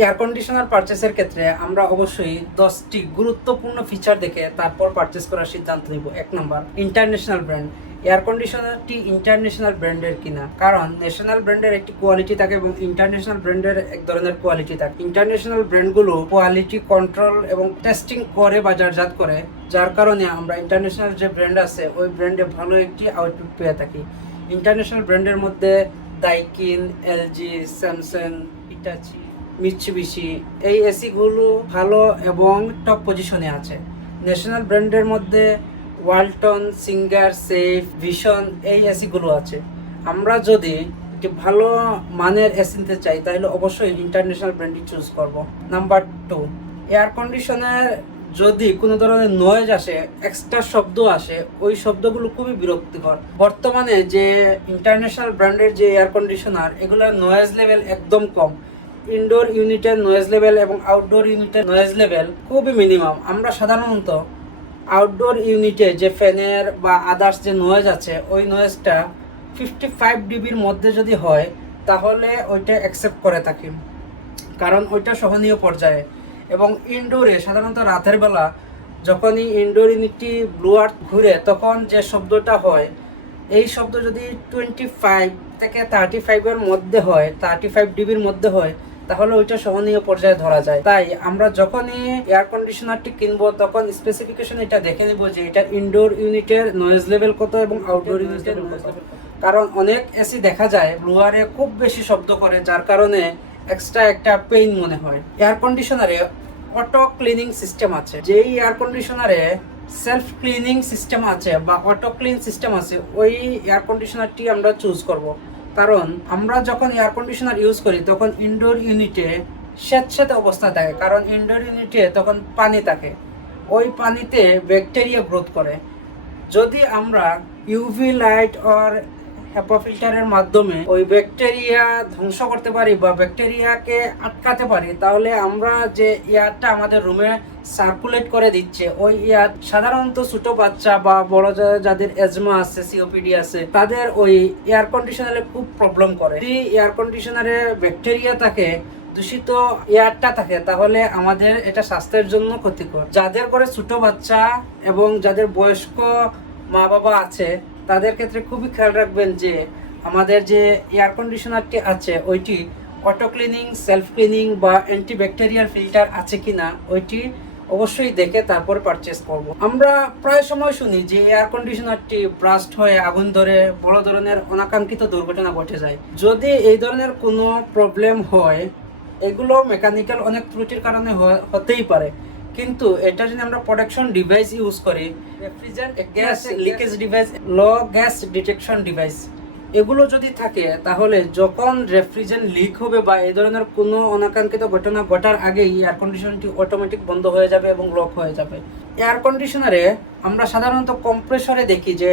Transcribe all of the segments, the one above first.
Air conditioner পারচেসের ক্ষেত্রে আমরা অবশ্যই 10টি গুরুত্বপূর্ণ ফিচার দেখে তারপর পারচেস করার সিদ্ধান্ত নিব। 1 নম্বর, ইন্টারন্যাশনাল ব্র্যান্ড। এয়ার কন্ডিশনারটি ইন্টারন্যাশনাল ব্র্যান্ডের কিনা, কারণ ন্যাশনাল ব্র্যান্ডের একটি কোয়ালিটি থাকে এবং ইন্টারন্যাশনাল ব্র্যান্ডের এক ধরনের কোয়ালিটি থাকে। ইন্টারন্যাশনাল ব্র্যান্ডগুলো কোয়ালিটি কন্ট্রোল এবং টেস্টিং করে বাজারজাত করে, যার কারণে আমরা ইন্টারন্যাশনাল যে ব্র্যান্ড আছে ওই ব্র্যান্ডে ভালো একটি আউটপুট পেয়ে থাকি। ইন্টারন্যাশনাল ব্র্যান্ডের মধ্যে দাইকিন, এলজি, স্যামসাং, হিটাচি, মিৎসুবিশি, এই এসিগুলো ভালো এবং টপ পজিশনে আছে। ন্যাশনাল ব্র্যান্ডের মধ্যে ওয়ালটন, সিঙ্গার, সেফ, ভিশন, এই এসিগুলো আছে। আমরা যদি একটি ভালো মানের এসি নিতে চাই তাহলে অবশ্যই ইন্টারন্যাশনাল ব্র্যান্ডই চুজ করব। নাম্বার 2, এয়ার কন্ডিশনার যদি কোনো ধরনের নয়েজ আসে, এক্সট্রা শব্দ আসে, ওই শব্দগুলো খুবই বিরক্তিকর। বর্তমানে যে ইন্টারন্যাশনাল ব্র্যান্ডের যে এয়ার কন্ডিশনার, এগুলোর নয়েজ লেভেল একদম কম। ইনডোর ইউনিটের নয়েজ লেভেল এবং আউটডোর ইউনিটের নয়েজ লেভেল খুবই মিনিমাম। আমরা সাধারণত আউটডোর ইউনিটে যে ফ্যানের বা আদার্স যে নয়েজ আছে, ওই নয়েজটা 55 ডিবির মধ্যে যদি হয় তাহলে ওইটা অ্যাকসেপ্ট করে থাকি, কারণ ওইটা সহনীয় পর্যায়ে। এবং ইনডোরে সাধারণত রাতের বেলা যখনই ইনডোর ইউনিটটি ব্লুয়ার ঘুরে তখন যে শব্দটা হয়, এই শব্দ যদি 25 থেকে 35-এর মধ্যে হয়, 35 ডিবির মধ্যে হয়, তাহলে ওইটা সহনীয় পর্যায়ে ধরা যায়। তাই আমরা যখনই এয়ার কন্ডিশনারটি কিনবো তখন স্পেসিফিকেশন এটা দেখে নিব যে এটা ইনডোর ইউনিটের নয়েজ লেভেল কত এবং আউটডোর ইউনিটের নয়েজ লেভেল কত। কারণ অনেক এসি দেখা যায় ব্লুয়ারে খুব বেশি শব্দ করে, যার কারণে এক্সট্রা একটা পেইন মনে হয়। এয়ার কন্ডিশনারে অটো ক্লিনিং সিস্টেম আছে। যেই এয়ার কন্ডিশনারে সেলফ ক্লিনিং সিস্টেম আছে বা অটো ক্লিন সিস্টেম আছে, ওই এয়ার কন্ডিশনারটি আমরা চুজ করব। কারণ আমরা যখন এয়ার কন্ডিশনার ইউজ করি তখন ইনডোর ইউনিটে স্যাঁতস্যাঁতে অবস্থা থাকে, কারণ ইনডোর ইউনিটে তখন পানি থাকে, ওই পানিতে ব্যাকটেরিয়া গ্রোথ করে। যদি আমরা ইউভি লাইট আর হেপা ফিল্টারের মাধ্যমে ওই ব্যাকটেরিয়া ধ্বংস করতে পারি বা ব্যাকটেরিয়াকে আটকাতে পারি, তাহলে আমরা যে এয়ারটা আমাদের রুমে সার্কুলেট করে দিচ্ছে, ওই এয়ার সাধারণত ছোট বাচ্চা বা বড় যাদের এজমা আছে, সিওপিডি আছে, তাদের ওই এয়ার কন্ডিশনারে খুব প্রবলেম করে। যদি এয়ার কন্ডিশনারে ব্যাকটেরিয়া থাকে, দূষিত এয়ারটা থাকে, তাহলে আমাদের এটা স্বাস্থ্যের জন্য ক্ষতিকর। যাদের ঘরে ছোট বাচ্চা এবং যাদের বয়স্ক মা বাবা আছে, তাদের ক্ষেত্রে খুবই খেয়াল রাখবেন যে আমাদের যে এয়ার কন্ডিশনারটি আছে ওইটি অটো ক্লিনিং, সেলফ ক্লিনিং বা অ্যান্টিব্যাকটেরিয়াল ফিল্টার আছে কিনা ওইটি অবশ্যই দেখে তারপর পারচেস করব। আমরা প্রায় সময় শুনি যে এয়ার কন্ডিশনারটি ব্রাস্ট হয়ে আগুন ধরে বড় ধরনের অনাকাঙ্ক্ষিত দুর্ঘটনা ঘটে যায়। যদি এই ধরনের কোনো প্রবলেম হয়, এগুলো মেকানিক্যাল অনেক ত্রুটির কারণে হতেই পারে, কিন্তু এটা যদি আমরা প্রোটেকশন ডিভাইস ইউজ করি, রেফ্রিজারেন্ট গ্যাস লিকেজ ডিভাইস, লো গ্যাস ডিটেকশন ডিভাইস, এগুলো যদি থাকে তাহলে যখন রেফ্রিজারেন্ট লিক হবে বা এই ধরনের কোনো অনাকাঙ্ক্ষিত ঘটনা ঘটার আগেই এয়ার কন্ডিশনারটি অটোমেটিক বন্ধ হয়ে যাবে এবং লক হয়ে যাবে। এয়ার কন্ডিশনারে আমরা সাধারণত কম্প্রেসরে দেখি যে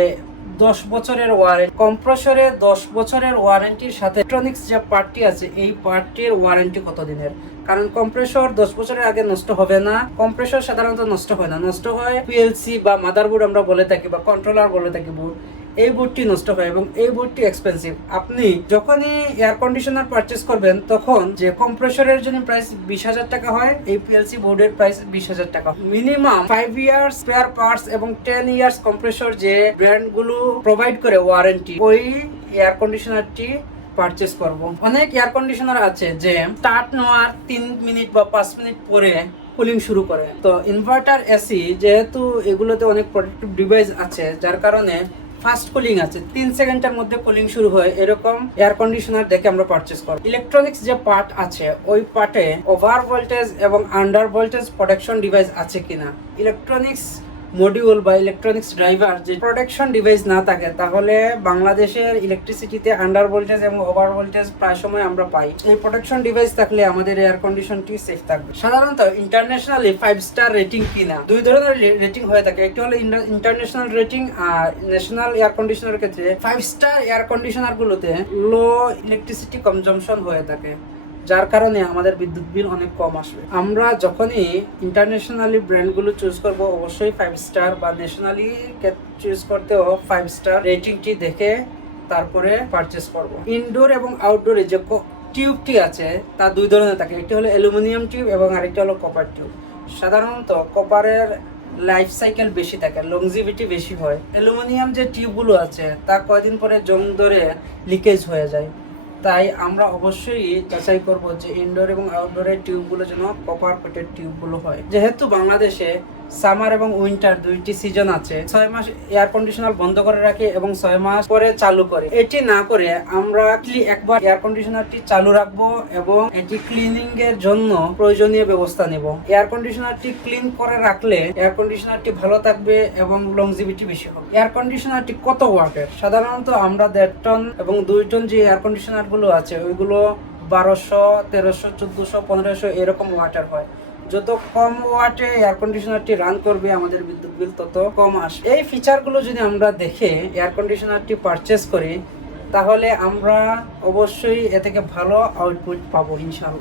10 বছরের ওয়ারেন্টি। কম্প্রেসরে 10 বছরের ওয়ারেন্টির সাথে ইলেকট্রনিক্স যে পার্টটি আছে, এই পার্টটির ওয়ারেন্টি কত দিনের? কারণ কম্প্রেসর 10 বছরের আগে নষ্ট হবে না। কম্প্রেসর সাধারণত নষ্ট হয় না, নষ্ট হয় পিএলসি বা মাদারবোর্ড আমরা বলে থাকি বা কন্ট্রোলার বলে থাকি বোর্ড, এই বোর্ডটি নষ্ট হয় এবং এই বোর্ডটি এক্সপেন্সিভ। আপনি যখনই এয়ার কন্ডিশনার পারচেস করবেন তখন যে কম্প্রেসরের জন্য প্রাইস 20,000 টাকা হয়, এই পিএলসি বোর্ডের প্রাইস 20,000 টাকা। মিনিমাম 5 ইয়ার্স স্পেয়ার পার্টস এবং 10 ইয়ার্স কম্প্রেসর যে ব্র্যান্ডগুলো প্রোভাইড করে ওয়ারেন্টি, ওই এয়ার কন্ডিশনারটি পারচেস করব। অনেক এয়ার কন্ডিশনার আছে যে স্টার্ট নেওয়ার 3 মিনিট বা 5 মিনিট পরে কুলিং শুরু করে। তো ইনভার্টার এসি যেহেতু এগুলোতে অনেক প্রোটেক্টিভ ডিভাইস আছে, যার কারণে ফাস্ট কুলিং আছে, 3 সেকেন্ডের মধ্যে কুলিং শুরু হয়, এরকম এয়ার কন্ডিশনার দেখে আমরা পারচেস করব। ইলেকট্রনিক্স যে পার্ট আছে ওই পার্টে ওভার ভোল্টেজ এবং আন্ডার ভোল্টেজ প্রোটেকশন ডিভাইস আছে কিনা। ইলেকট্রনিক্স মডিউল বা ইলেকট্রনিক্স ড্রাইভার যে প্রোটেকশন ডিভাইস না থাকে, তাহলে বাংলাদেশের ইলেকট্রিসিটিতে আন্ডার ভোল্টেজ এবং ওভার ভোল্টেজ প্রায় সময় আমরা পাই। এই প্রোটেকশন ডিভাইস থাকলে আমাদের এয়ার কন্ডিশনটি সেফ থাকবে। সাধারণত ইন্টারন্যাশনালি 5 স্টার রেটিং কিনা, দুই ধরনের রেটিং হয়ে থাকে। একটি হলো ইন্টারন্যাশনাল রেটিং, আর ন্যাশনাল এয়ার কন্ডিশনারের ক্ষেত্রে 5 স্টার এয়ার কন্ডিশনার গুলোতে লো ইলেকট্রিসিটি কনজাম্পশন হয়ে থাকে, যার কারণে আমাদের বিদ্যুৎ বিল অনেক কম আসবে। আমরা যখনই ইন্টারন্যাশনালি ব্র্যান্ডগুলো চুজ করব অবশ্যই 5 স্টার বা ন্যাশনালি চুজ করতেও 5 স্টার রেটিংটি দেখে তারপরে পারচেস করব। ইনডোর এবং আউটডোরে যে টিউবটি আছে তা দুই ধরনের থাকে, একটি হলো অ্যালুমিনিয়াম টিউব এবং আরেকটি হলো কপার টিউব। সাধারণত কপারের লাইফ সাইকেল বেশি থাকে, লংজিভিটি বেশি হয়। অ্যালুমিনিয়াম যে টিউবগুলো আছে তা কয়দিন পরে জং ধরে লিকেজ হয়ে যায়। তাই আমরা অবশ্যই যাচাই করব যে ইনডোর এবং আউটডোরের টিউবগুলো যেন কপার কোটেড টিউবগুলো হয়। যেহেতু বাংলাদেশে সামার এবং উইন্টার দুইটি সিজন আছে, 6 মাস এয়ার কন্ডিশনার বন্ধ করে রাখি এবং 6 মাস পরে চালু করি। এটি না করে আমরা একবার এয়ার কন্ডিশনারটি চালু রাখবো এবং এটি ক্লিনিং এর জন্য প্রয়োজনীয় ব্যবস্থা নেব। এয়ার কন্ডিশনারটি ক্লিন করে রাখলে এয়ার কন্ডিশনারটি ভালো থাকবে এবং লংজিভিটি বেশি হবে। এয়ার কন্ডিশনারটি কত ওয়াটের? সাধারণত আমরা 1.5 টন এবং 2 টন যে এয়ার কন্ডিশনার গুলো আছে ওইগুলো 1200, 1300, 1400, 1500 এরকম ওয়াটের হয়। যত কম ওয়াটে এয়ার কন্ডিশনারটি রান করবে আমাদের বিদ্যুৎ বিল তত কম আসে। এই ফিচারগুলো যদি আমরা দেখে এয়ার কন্ডিশনারটি পারচেজ করি তাহলে আমরা অবশ্যই এ থেকে ভালো আউটপুট পাবো ইনশাআল্লাহ।